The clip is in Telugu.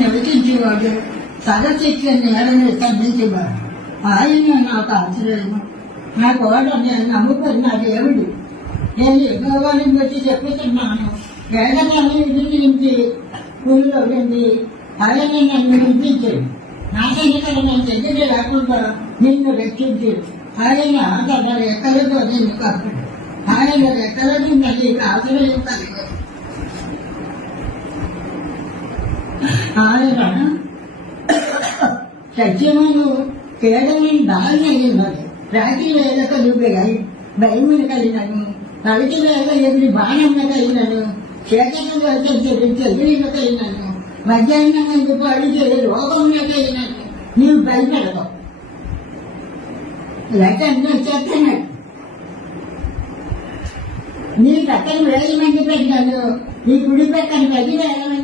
నివసించేవాడు సరస్వతి నేలని ఖండించేవాడు. ఆయన నాకు ఆశ్రయం, నా కోడ నేను నమ్ముకుని నా దేవుడు. నేను యెహోవాని బట్టి చెప్పుతున్నాను. వేదకాలం నుంచి ఊళ్ళో ఉంది. ఆయన నన్ను వినిపించాడు. నాశనకరమైన దగ్గర లేకుండా నిన్ను రక్షించాడు. ఆయన తన రెక్కలతో నిన్ను కాపాడు. ఆయన రెక్కలని మళ్ళీ ఆశ్రయం కలిగాడు. ఆయన సత్యమును కేవలం దాని అయినది. రాత్రి వేళ కలిగాయి భయమును కలిగినను, నలుటి వేళ ఎదురు బాణమును కలిగినను, చేతను చెల్లిన కలిగినను, మధ్యాహ్నం మందు పడితే రోగమున కలిగినను నీవు భయపడవు. లేక చెప్పినట్టు నీ పక్కన 1000 మంది పెట్టినాను, నీ కుడి పక్కన 10,000 మంది